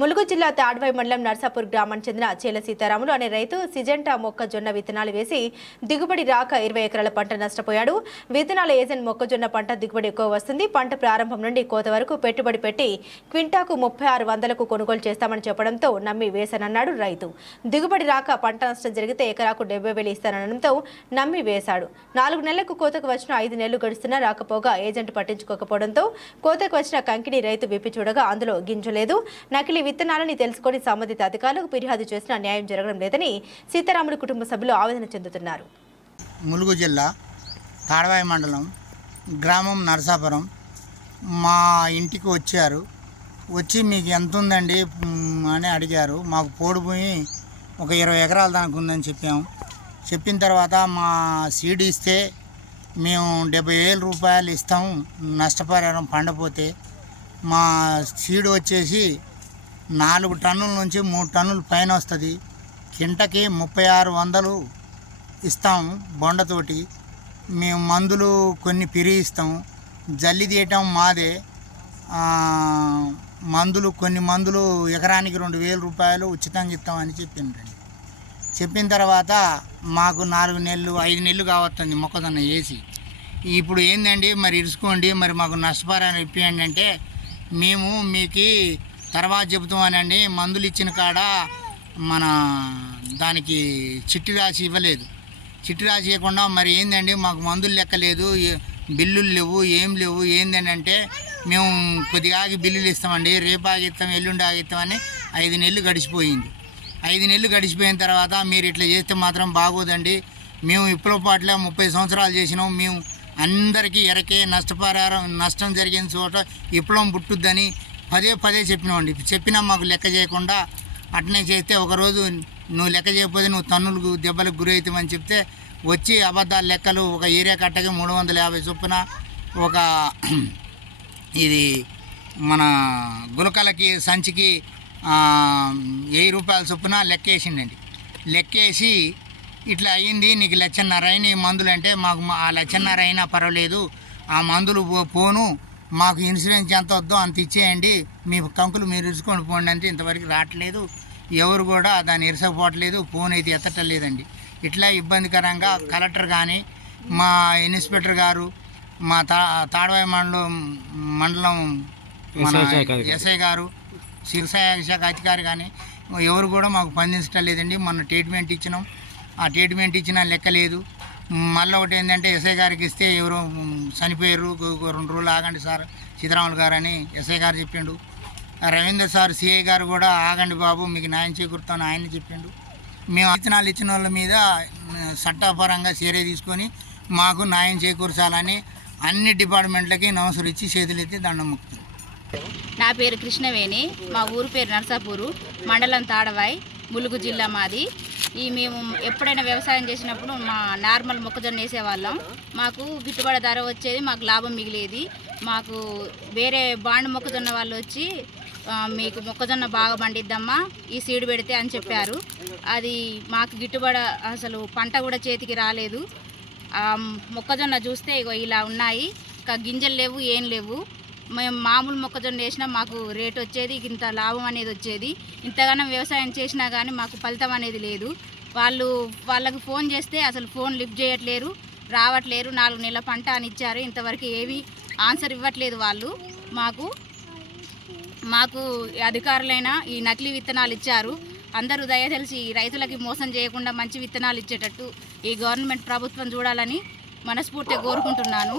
ములుగు జిల్లా తాడ్వాయి మండలం నర్సాపూర్ గ్రామానికి చెందిన చేల సీతారాములు అనే రైతు సిజెంటా మొక్కజొన్న విత్తనాలు వేసి దిగుబడి రాక 20 ఎకరాల పంట నష్టపోయాడు. విత్తనాల ఏజెంట్ మొక్కజొన్న పంట దిగుబడి ఎక్కువ వస్తుంది, పంట ప్రారంభం నుండి కోత వరకు పెట్టుబడి పెట్టి క్వింటాకు 3600కు కొనుగోలు చేస్తామని చెప్పడంతో నమ్మి వేశానన్నాడు రైతు. దిగుబడి రాక పంట నష్టం జరిగితే ఎకరాకు 70,000 ఇస్తానడంతో నమ్మి వేశాడు. 4 నెలలకు కోతకు వచ్చిన 5 నెలలు గడుస్తున్నా రాకపోగా ఏజెంట్ పట్టించుకోకపోవడంతో కోతకు వచ్చిన కంకిని రైతు విప్పి చూడగా అందులో గింజలేదు. నకిలీ విత్తనాలని తెలుసుకొని సంబంధిత అధికారులకు ఫిర్యాదు చేసినా న్యాయం జరగడం లేదని సీతారాములు కుటుంబ సభ్యులు ఆవేదన చెందుతున్నారు. ములుగు జిల్లా తాడ్వాయి మండలం గ్రామం నరసాపురం మా ఇంటికి వచ్చారు. వచ్చి మీకు ఎంత ఉందండి అని అడిగారు. మాకు పోడు భూమి ఒక 20 ఎకరాల దానికి ఉందని చెప్పాము. చెప్పిన తర్వాత మా సీడ్ ఇస్తే మేము 70,000 రూపాయలు ఇస్తాము నష్టపరిహారం పండపోతే. మా సీడ్ వచ్చేసి 4 టన్నుల నుంచి 3 టన్నుల పైన వస్తుంది. కింటకి 3600 ఇస్తాము బొండతోటి. మేము మందులు కొన్ని ఇస్తాము. జల్లి తీయటం మాదే. కొన్ని మందులు ఎకరానికి 2,000 రూపాయలు ఉచితంగా ఇస్తామని చెప్పిండ్రండి. చెప్పిన తర్వాత మాకు 4 నెలలు 5 నెలలు కావస్తుంది మొక్కజొన్న వేసి. ఇప్పుడు ఏందండి మరి ఇరుసుకోండి, మరి మాకు నష్టపరిహారం ఇప్పియండి అంటే మేము మీకు తర్వాత చెబుతామనండి. మందులు ఇచ్చిన కాడ మన దానికి చిట్టి రాసి ఇవ్వలేదు. చిట్టి రాసి ఇవ్వకుండా మరి ఏందండి మాకు మందులు లెక్కలేదు, బిల్లులు లేవు, ఏం లేవు. ఏందని అంటే మేము కొద్దిగా ఆగి బిల్లులు ఇస్తామండి, రేపు ఆగిస్తాం, ఎల్లుండి ఆగిస్తామని 5 నెలలు గడిచిపోయింది. 5 నెలలు గడిచిపోయిన తర్వాత మీరు ఇట్లా చేస్తే మాత్రం బాగోదండి. మేము ఇప్పుడు పాటలే 30 సంవత్సరాలు చేసినాం. మేము అందరికీ ఎరకే నష్టపరిహారం నష్టం జరిగిన చోట విప్లవం పుట్టుద్దని పదే చెప్పినామండి. చెప్పినా మాకు లెక్క చేయకుండా అట్నే చేస్తే ఒకరోజు నువ్వు లెక్క చేయకపోతే నువ్వు తన్నులకు దెబ్బలకు గురి అవుతామని చెప్తే వచ్చి అబద్ధాల లెక్కలు ఒక ఏరియా కట్టకి 350 చొప్పున, ఒక ఇది మన గులకలకి సంచికి 1000 రూపాయల చొప్పున లెక్కేసిండండి. లెక్కేసి ఇట్లా అయ్యింది, నీకు 1,50,000 అయిన మందులు అంటే మాకు ఆ 1,50,000 అయినా పర్వాలేదు, ఆ మందులు పోను, మాకు ఇన్సూరెన్స్ ఎంత వద్దో అంత ఇచ్చేయండి, మీ కంకులు మీరు ఇరుచుకొని పోండి అంటే ఇంతవరకు రావట్లేదు. ఎవరు కూడా దాన్ని ఇరసకపోవట్లేదు, ఫోన్ అయితే ఎత్తట్లేదండి. ఇట్లా ఇబ్బందికరంగా కలెక్టర్ కానీ, మా ఇన్స్పెక్టర్ గారు, మా తాడ్వాయి మండలం మన ఎస్ఐ గారు, శిరసాయ శాఖ అధికారి కానీ ఎవరు కూడా మాకు స్పందించడం లేదండి. మొన్న ట్రీట్మెంట్ ఇచ్చినాం, ఆ ట్రీట్మెంట్ ఇచ్చినా లెక్క లేదు. మళ్ళీ ఒకటి ఏంటంటే ఎస్ఐ గారికి ఇస్తే ఎవరో చనిపోయారు, 2 రోజులు ఆగండి సార్ సీతారాములు గారు అని ఎస్ఐ గారు చెప్పిండు. రవీంద్ర సార్ సిఐ గారు కూడా ఆగండి బాబు మీకు న్యాయం చేకూరుతాను ఆయన చెప్పిండు. మేము విత్తనాలు ఇచ్చిన వాళ్ళ మీద చట్టపరంగా చర్య తీసుకొని మాకు న్యాయం చేకూర్చాలని అన్ని డిపార్ట్మెంట్లకి నమస్కారం ఇచ్చి చేతులెత్తి దండం మొక్కుతుంది. నా పేరు కృష్ణవేణి, మా ఊరు పేరు నర్సాపూరు, మండలం తాడవాయి, ములుగు జిల్లా మాది. మేము ఎప్పుడైనా వ్యవసాయం చేసినప్పుడు మా నార్మల్ మొక్కజొన్న వేసేవాళ్ళం. మాకు గిట్టుబాటు ధర వచ్చేది, మాకు లాభం మిగిలేది. మాకు వేరే బాండ్ మొక్కజొన్న వాళ్ళు వచ్చి మీకు మొక్కజొన్న బాగా పండిద్దమ్మా ఈ సీడ్ పెడితే అని చెప్పారు. అది మాకు గిట్టుబాటు అసలు పంట కూడా చేతికి రాలేదు. మొక్కజొన్న చూస్తే ఇగో ఇలా ఉన్నాయి, గింజలు లేవు, ఏం లేవు. మేము మామూలు మొక్కజొన్న వేసినా మాకు రేటు వచ్చేది, ఇంత లాభం అనేది వచ్చేది. ఇంతగానో వ్యవసాయం చేసినా కానీ మాకు ఫలితం అనేది లేదు. వాళ్ళకి ఫోన్ చేస్తే అసలు ఫోన్ లిఫ్ట్ చేయట్లేరు, రావట్లేరు. 4 నెలల పంట అని ఇచ్చారు, ఇంతవరకు ఏవి ఆన్సర్ ఇవ్వట్లేదు వాళ్ళు. మాకు అధికారులైన ఈ నకిలీ విత్తనాలు ఇచ్చారు. అందరూ దయతెలిసి రైతులకి మోసం చేయకుండా మంచి విత్తనాలు ఇచ్చేటట్టు ఈ గవర్నమెంట్ ప్రభుత్వం చూడాలని మనస్ఫూర్తిగా కోరుకుంటున్నాను.